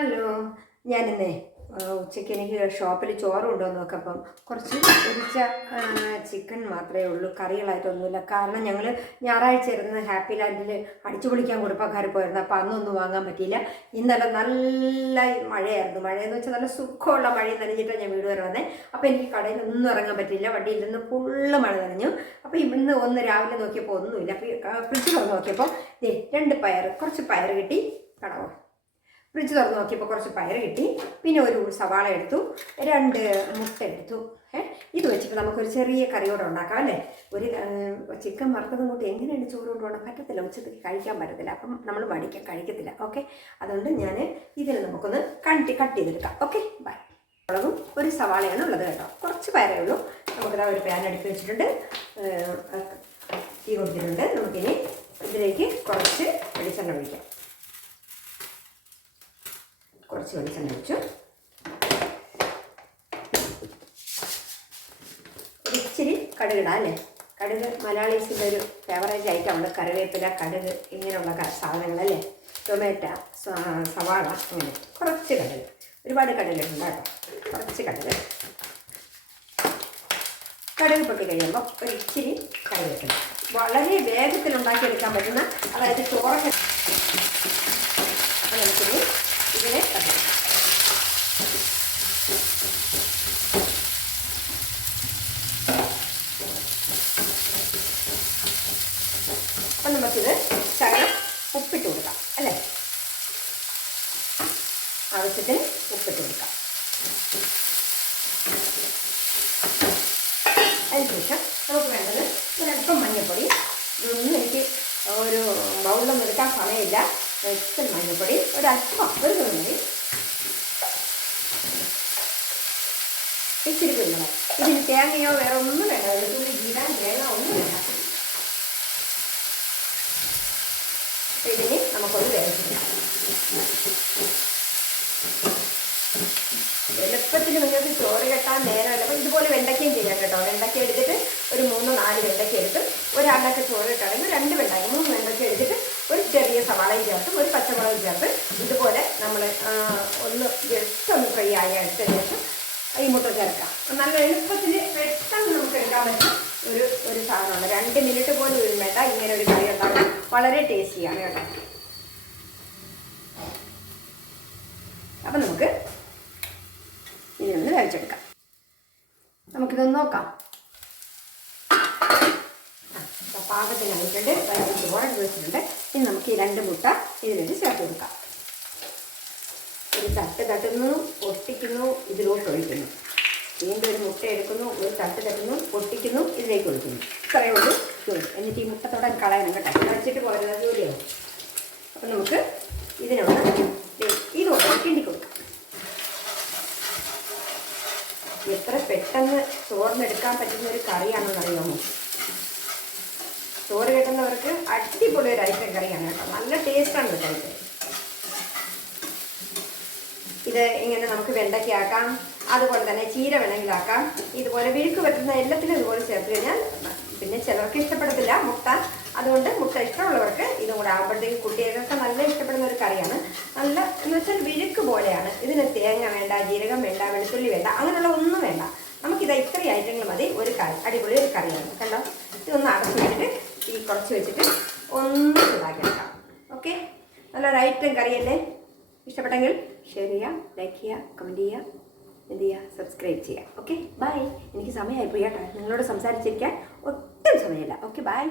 Hello ഞാനിന്നേ ഉച്ചയ്ക്ക് എനിക്ക് ഷോപ്പിൽ ചോറ് കൊണ്ടുവന്ന് നോക്കപ്പം കുറച്ച് പൊരിച്ച ചിക്കൻ മാത്രമേ ഉള്ളൂ കറികളായിട്ടൊന്നുമില്ല. കാരണം ഞങ്ങൾ ഞായറാഴ്ച ഇരുന്ന് ഹാപ്പി ലാൻഡിൽ അടിച്ചു പൊളിക്കാൻ കുടുംബക്കാർ പോയിരുന്നു അപ്പോൾ അന്നൊന്നും വാങ്ങാൻ പറ്റിയില്ല. ഇന്നലെ നല്ല മഴയായിരുന്നു. മഴയെന്ന് വെച്ചാൽ നല്ല സുഖമുള്ള മഴ നനഞ്ഞിട്ടാണ് ഞാൻ വീട് വരെ വന്നേ. അപ്പോൾ എനിക്ക് കടയിൽ ഒന്നും ഇറങ്ങാൻ പറ്റിയില്ല വണ്ടിയിൽ നിന്ന് ഫുള്ള് മഴ നനഞ്ഞു. അപ്പോൾ ഇവിടുന്ന് ഒന്ന് രാവിലെ നോക്കിയപ്പോൾ ഒന്നുമില്ല. അപ്പോൾ ഫ്രിഡ്ജ് തുറന്ന് നോക്കിയപ്പോൾ രണ്ട് പയർ കുറച്ച് പയർ കിട്ടി. കടവോ? ഫ്രിഡ്ജ് തുറന്ന് നോക്കിയപ്പോൾ കുറച്ച് പയർ കിട്ടി. പിന്നെ ഒരു സവാള എടുത്തു. രണ്ട് മുട്ട എടുത്തു. ഏഹ് ഇത് വെച്ചിട്ട് നമുക്കൊരു ചെറിയ കറിയോടെ ഉണ്ടാക്കാം അല്ലേ? ഒരു ചിക്കൻ വറുത്തതും കൂട്ടി എങ്ങനെയാണ് ചോറ് കൊണ്ടുപോകണം? പറ്റത്തില്ല ഉച്ചത്തേക്ക് കഴിക്കാൻ പറ്റത്തില്ല. അപ്പം നമ്മൾ മടിക്കാൻ കഴിക്കത്തില്ല ഓക്കെ? അതുകൊണ്ട് ഞാൻ ഇതിൽ നമുക്കൊന്ന് കണ്ടി കട്ട് ചെയ്തെടുക്കാം ഓക്കെ? ബൈ. മുളകും ഒരു സവാളയാണ് ഉള്ളത് കേട്ടോ. കുറച്ച് പയറേ ഉള്ളൂ. നമുക്കിതാ ഒരു പാൻ അടുപ്പ് വെച്ചിട്ടുണ്ട്. തീ കൊടുത്തിട്ടുണ്ട്. നമുക്കിനി ഇതിലേക്ക് കുറച്ച് വെളിച്ചെണ്ണ ഒഴിക്കാം. കുറച്ച് വെളിച്ചെണ്ണ ഒരു ഇച്ചിരി കടുകിടാം അല്ലേ? കടുക് മലയാളീസിന്റെ ഒരു ഫേവറേറ്റ് ഐറ്റമാണ് കറിവേപ്പില കടുക് ഇങ്ങനെയുള്ള സാധനങ്ങളല്ലേ? ടൊമാറ്റ സവാള അങ്ങനെ കുറച്ച് കടുക്. ഒരുപാട് കടുകിട്ടുണ്ട് കേട്ടോ. കുറച്ച് കടുക്. കടുക് പൊട്ടി കഴിയുമ്പോൾ ഒരു ഇച്ചിരി കറിവേപ്പില. വളരെ വേഗത്തിൽ ഉണ്ടാക്കിയെടുക്കാൻ പറ്റുന്ന അതായത് ചോറൊക്കെ നമുക്കിനി ഇതിനെ. അപ്പം നമുക്കിത് ശകലം ഉപ്പിട്ട് കൊടുക്കാം അല്ലേ? ആവശ്യത്തിന് ഉപ്പിട്ട് കൊടുക്കാം. അതിനുശേഷം നമുക്ക് വേണ്ടത് ഒരല്പം മഞ്ഞൾപ്പൊടി. ഇതൊന്നും എനിക്ക് ഒരു എടുക്കാൻ സമയമില്ല. ഇച്ചിരി മഞ്ഞൾപ്പൊടി ഒരല്പം ഒരു തുണി ഇച്ചിരി കുരുമുളക്. ഇതിന് തേങ്ങയോ വേറെ ഒന്നും വേണ്ട. വെളുത്തുള്ളി ജീരാൻ തേങ്ങ ഒന്നും വേണ്ട. ഇതിന് നമുക്കൊന്ന് വേണ്ട എളുപ്പത്തിൽ നിങ്ങൾക്ക് ചോറ് കെട്ടാൻ നേരമല്ല. അപ്പോൾ ഇതുപോലെ വെണ്ടയ്ക്കയും ചെയ്യാം കേട്ടോ. വെണ്ടയ്ക്ക എടുത്തിട്ട് ഒരു മൂന്ന് നാല് വെണ്ടയ്ക്ക എടുത്ത് ഒരാളൊക്കെ ചോറ് കെട്ടാണെങ്കിൽ രണ്ട് വെണ്ടയ്ക്ക മൂന്ന് വെണ്ടയ്ക്ക എടുത്തിട്ട് ഒരു ചെറിയ സവാളയും ചേർത്ത് ഒരു ചേർത്ത് ഇതുപോലെ നമ്മൾ ഒന്ന് ജസ്റ്റ് ഫ്രൈ ആയി അടുത്ത ശേഷം ഈ മുട്ട ചേർക്കാം. നല്ല എളുപ്പത്തിൽ പെട്ടെന്ന് നമുക്ക് എടുക്കാൻ പറ്റും ഒരു ഒരു സാധനമാണ്. രണ്ട് മിനിറ്റ് പോലും ഒരു ഇങ്ങനെ ഒരു കറി ഉണ്ടാക്കാൻ വളരെ ടേസ്റ്റിയാണ് കേട്ടോ. അപ്പം നമുക്ക് ഇനി ഒന്ന് കഴിച്ചെടുക്കാം നമുക്കിതൊന്ന് നോക്കാം ആ, ഇപ്പൊ പാകത്തിനായിട്ടുണ്ട് വൈകിട്ട് ചോറെടുത്ത് വെച്ചിട്ടുണ്ട് ഇനി നമുക്ക് ഈ രണ്ട് മുട്ട ഇതിലേക്ക് ചേർത്ത് കൊടുക്കാം. ഒരു തട്ട് തട്ടുന്നു പൊട്ടിക്കുന്നു ഇതിലോട്ട് ഒഴിക്കുന്നു. വീണ്ടും ഒരു മുട്ട എടുക്കുന്നു ഒരു തട്ട് തട്ടുന്നു പൊട്ടിക്കുന്നു ഇതിലേക്ക് ഒഴിക്കുന്നു. ഇത്രയേ ഉള്ളൂ എന്നിട്ട് ഈ മുട്ട തൊടാൻ കളയണം കേട്ടോ. കളിച്ചിട്ട് പോരുന്ന ജോലിയാവും. അപ്പം നമുക്ക് ഇതിനോട് ഇതോട്ട് കിണ്ടി കൊടുക്കാം. എത്ര പെട്ടെന്ന് ചോറിനെടുക്കാൻ പറ്റുന്ന ഒരു കറിയാണെന്ന് അടിപൊളി ഒരു ഐറ്റം കറിയാണ് കേട്ടോ. നല്ല ടേസ്റ്റാണ് കേട്ടോ ഇത്. ഇങ്ങനെ നമുക്ക് വെണ്ടയ്ക്കാക്കാം. അതുപോലെ തന്നെ ചീര വേണമെങ്കിലാക്കാം. ഇതുപോലെ വിഴുക്ക് പറ്റുന്ന എല്ലാത്തിനും ഇതുപോലെ ചേർത്ത് കഴിഞ്ഞാൽ പിന്നെ ചിലർക്ക് ഇഷ്ടപ്പെടത്തില്ല മുട്ട. അതുകൊണ്ട് മുട്ട ഇഷ്ടമുള്ളവർക്ക് ഇതും കൂടെ ആകുമ്പോഴത്തേക്ക് കുട്ടികൾക്കൊക്കെ നല്ല ഇഷ്ടപ്പെടുന്ന ഒരു കറിയാണ്. നല്ല എന്ന് വെച്ചാൽ വിഴുക്ക് പോലെയാണ്. ഇതിന് തേങ്ങ വേണ്ട ജീരകം വേണ്ട വെളുത്തുള്ളി വേണ്ട അങ്ങനെയുള്ള ഒന്നും വേണ്ട. നമുക്കിത് ഇത്രയും ഐറ്റങ്ങൾ മതി. ഒരു കറി അടിപൊളി ഒരു കറിയാണ്. കണ്ടോ? ഇതൊന്ന് അടച്ചു വെച്ചിട്ട് ഈ കുറച്ച് വെച്ചിട്ട് ഒന്ന് ചൂടാക്കി എടുക്കാം. ഓക്കെ നല്ലൊരു ഐറ്റം കറിയല്ലേ ഇഷ്ടപ്പെട്ടെങ്കിൽ ഷെയർ ചെയ്യുക ലൈക്ക് ചെയ്യുക കമന്റ് ചെയ്യുക എന്ത് ചെയ്യുക? സബ്സ്ക്രൈബ് ചെയ്യുക. ഓക്കെ ബൈ എനിക്ക് സമയമായി പോയി കേട്ടോ. നിങ്ങളോട് സംസാരിച്ചിരിക്കാൻ ഒട്ടും സമയമില്ല. Okay bye